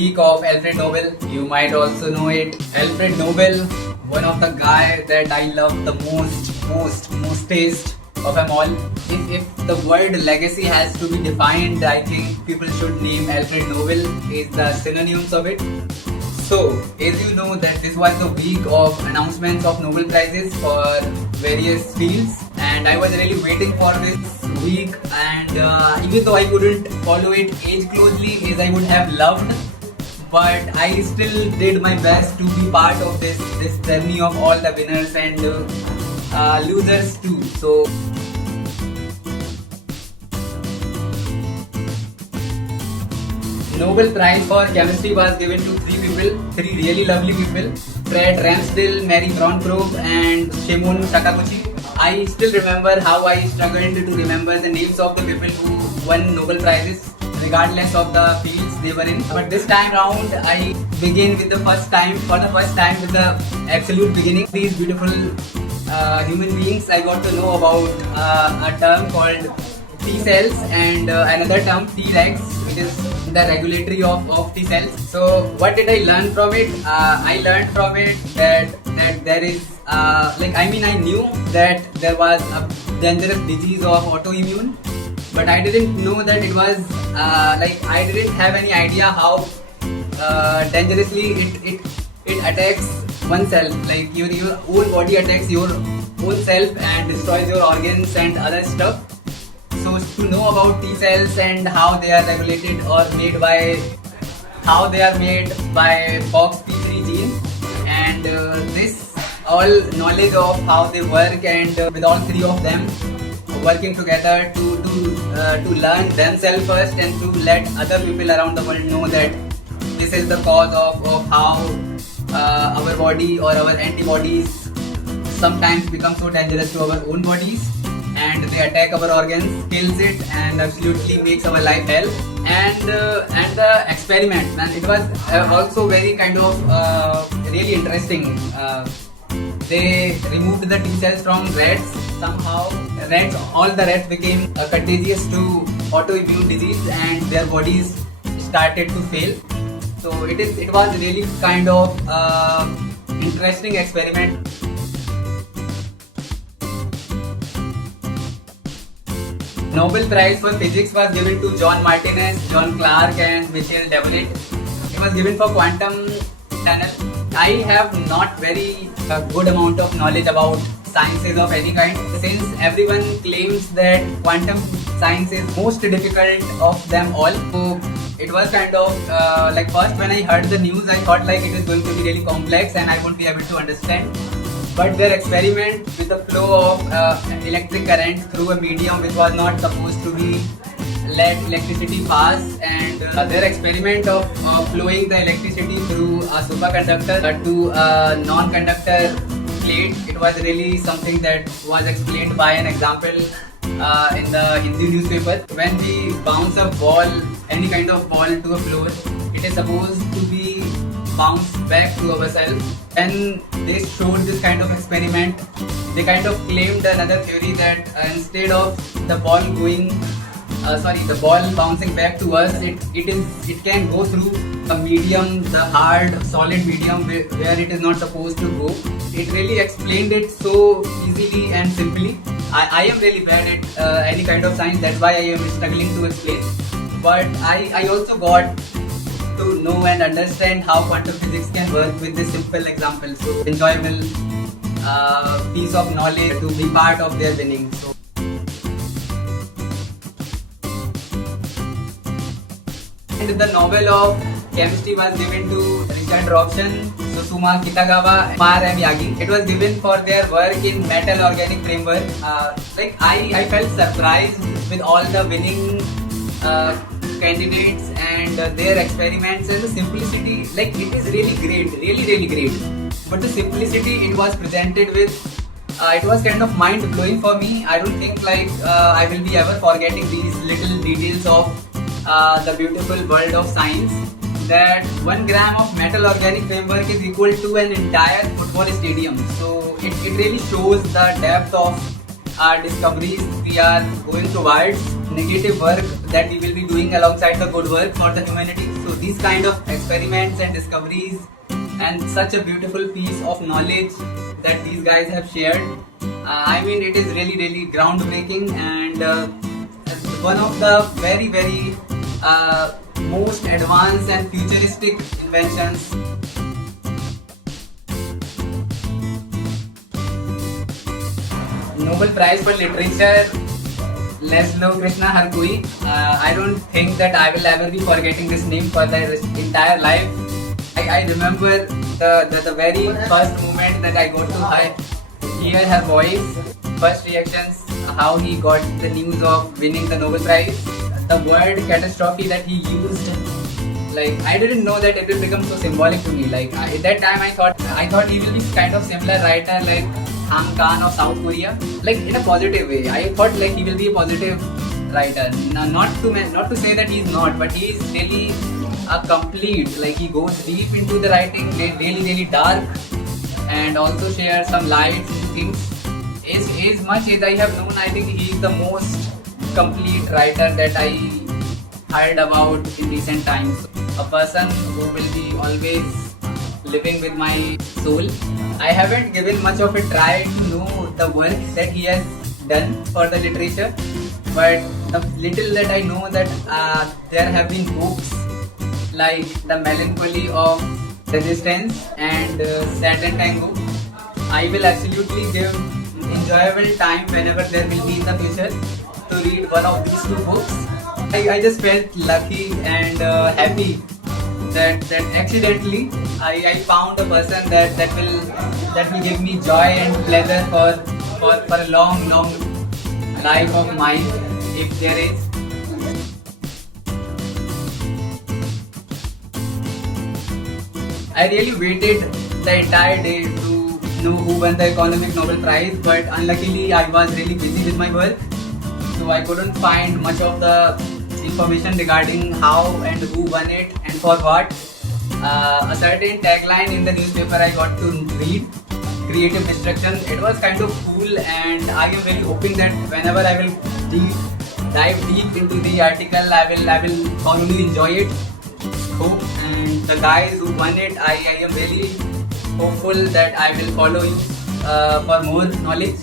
week of Alfred Nobel. You might also know it. Alfred Nobel, one of the guy that I love the mostest of them all. If the word legacy has to be defined, I think people should name Alfred Nobel is the synonyms of it. So, as you know that this was the week of announcements of Nobel Prizes for various fields, and I was really waiting for this week, and even though I couldn't follow it as closely as I would have loved, but I still did my best to be part of this journey of all the winners and losers too. So Nobel Prize for Chemistry was given to three really lovely people: Fred Ramsdell, Mary Brownprobe, and Shimon Sakaguchi. I still remember how I struggled to remember the names of the people who won Nobel Prizes, regardless of the fields they were in. But this time round, I begin with for the first time with the absolute beginning. These beautiful human beings, I got to know about a term called T cells and another term T-Rex, which is the regulatory of T cells. So what did I learn from it? I learned from it that there is I knew that there was a dangerous disease of autoimmune, but I didn't know that it was I didn't have any idea how dangerously it attacks oneself. Like your own body attacks your own self and destroys your organs and other stuff. So to know about T cells and how they are regulated or made by FOXP3 gene, and this all knowledge of how they work, and with all three of them working together to learn themselves first and to let other people around the world know that this is the cause of how our body or our antibodies sometimes become so dangerous to our own bodies, and they attack our organs, kills it, and absolutely makes our life hell. And the experiment, man, it was also very kind of really interesting. They removed the T cells from rats. Somehow, all the rats became contagious to autoimmune disease, and their bodies started to fail. So it was really kind of interesting experiment. Nobel Prize for Physics was given to John Martinez, John Clark, and Michel Devolette. It was given for quantum tunnel. I have not very good amount of knowledge about sciences of any kind, since everyone claims that quantum science is most difficult of them all. So it was kind of first when I heard the news, I thought like it is going to be really complex and I won't be able to understand. But their experiment with the flow of electric current through a medium which was not supposed to be let electricity pass, and their experiment of flowing the electricity through a superconductor to a non-conductor plate, it was really something that was explained by an example in the Hindu newspaper. When we bounce a ball, any kind of ball to a floor, it is supposed to be bounce back to ourselves. And they showed this kind of experiment. They kind of claimed another theory that instead of the ball bouncing back to us, it can go through a medium, the hard solid medium where it is not supposed to go. It really explained it so easily and simply. I am really bad at any kind of science, that's why I am struggling to explain. But I also got to know and understand how quantum physics can work with this simple example. So enjoyable piece of knowledge to be part of their winning. So and the Nobel of Chemistry was given to Richard Robson, Susumu Kitagawa, and Mar M. Yagi. It was given for their work in metal organic framework. I felt surprised with all the winning candidates and their experiments, and the simplicity, like it is really great, really great. But the simplicity it was presented with, it was kind of mind blowing for me. I don't think I will be ever forgetting these little details of the beautiful world of science. That 1 gram of metal organic framework is equal to an entire football stadium. So it really shows the depth of our discoveries we are going towards, negative work that we will be doing alongside the good work for the humanity. So So these kind of experiments and discoveries and such a beautiful piece of knowledge that these guys have shared. I mean, it is really groundbreaking and one of the very most advanced and futuristic inventions. Nobel Prize for Literature, Laszlo Krishna Harkui. I don't think that I will ever be forgetting this name for the entire life. I remember the very first moment that I got to hear her voice, first reactions, how he got the news of winning the Nobel Prize, the word catastrophe that he used. Like, I didn't know that it will become so symbolic to me. Like, at that time I thought he will be kind of similar writer like Han Khan of South Korea, like in a positive way. I thought like he will be a positive writer. Not to say that he's not, but he is really a complete. Like, he goes deep into the writing, really dark, and also shares some light into things. As much as I have known, I think he is the most complete writer that I heard about in recent times. A person who will be always living with my soul. I haven't given much of a try to know the work that he has done for the literature, but the little that I know that there have been books like The Melancholy of Resistance and Saturn Tango. I will absolutely give enjoyable time whenever there will be in the future to read one of these two books. I just felt lucky and happy that accidentally I found a person that will give me joy and pleasure for a long life of mine, if there is. I really waited the entire day to know who won the Economic Nobel Prize, but unluckily I was really busy with my work, so I couldn't find much of the information regarding how and who won it and for what. A certain tagline in the newspaper I got to read, creative destruction. It was kind of cool, and I am very hoping that whenever I will dive deep into the article, I will thoroughly enjoy it. Hope, and the guys who won it, I am really hopeful that I will follow you for more knowledge.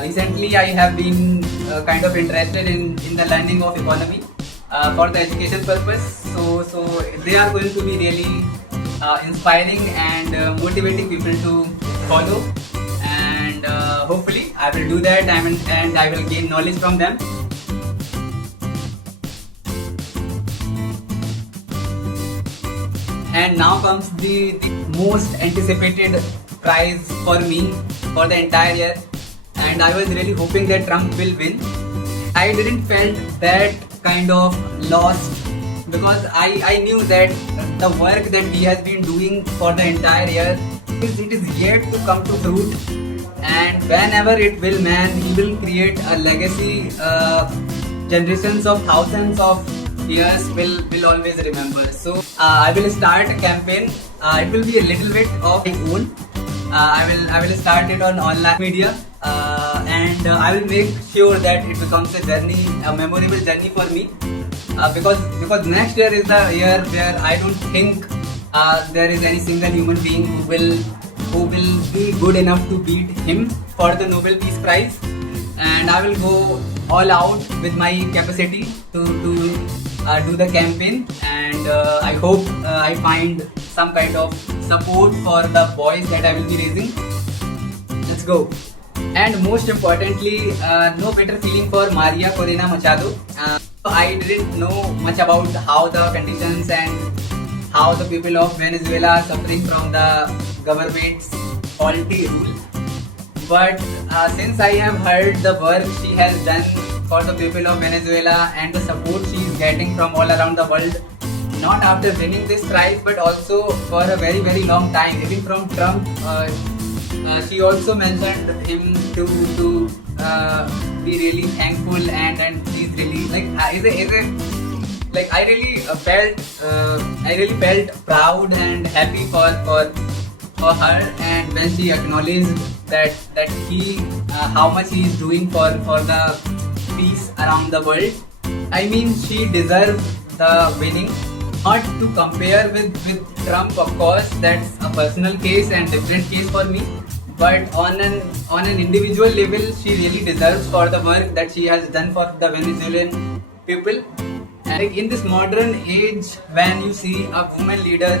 Recently I have been kind of interested in the learning of economy for the education purpose. So they are going to be really inspiring and motivating people to follow, and hopefully I will do that and I will gain knowledge from them. And now comes the most anticipated prize for me for the entire year, and I was really hoping that Trump will win. I didn't felt that kind of lost because I knew that the work that he has been doing for the entire year it is yet to come to fruit, and whenever it will, man, he will create a legacy. Generations of thousands of years will always remember. So I will start a campaign. It will be a little bit of my own. I will start it on online media, and I will make sure that it becomes a journey, a memorable journey for me. Because next year is the year where I don't think there is any single human being who will be good enough to beat him for the Nobel Peace Prize, and I will go all out with my capacity to do the campaign, and I hope I find some kind of support for the boys that I will be raising. Let's go. And most importantly, no better feeling for Maria Corina Machado. I didn't know much about how the conditions and how the people of Venezuela are suffering from the government's faulty rule. But since I have heard the work she has done for the people of Venezuela and the support she is getting from all around the world, not after winning this prize but also for a very long time, even from Trump, she also mentioned him to be really thankful, and she's really like I really felt proud and happy for her, and when she acknowledged that he how much he is doing for the peace around the world. I mean, she deserved the winning, Not to compare with Trump, of course, that's a personal case and different case for me. But on an individual level, she really deserves for the work that she has done for the Venezuelan people. And like in this modern age, when you see a woman leader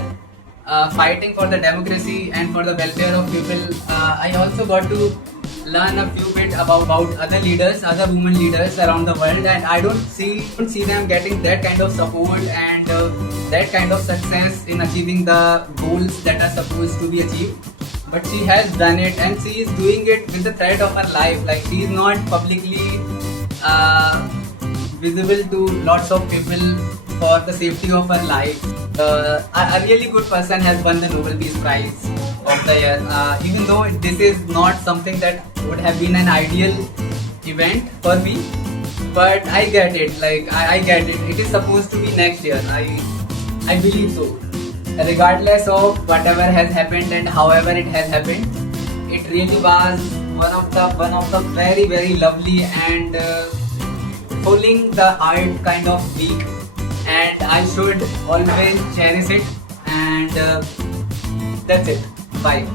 fighting for the democracy and for the welfare of people, I also got to learn a few bit about other leaders, other women leaders around the world, and I don't see them getting that kind of support and that kind of success in achieving the goals that are supposed to be achieved. But she has done it, and she is doing it with the threat of her life. Like she is not publicly visible to lots of people for the safety of her life. A really good person has won the Nobel Peace Prize of the year. Even though this is not something that would have been an ideal event for me, but I get it. Like I get it. It is supposed to be next year. I believe so. Regardless of whatever has happened and however it has happened, it really was one of the very lovely and pulling the heart kind of week, and I should always cherish it. And that's it. Bye.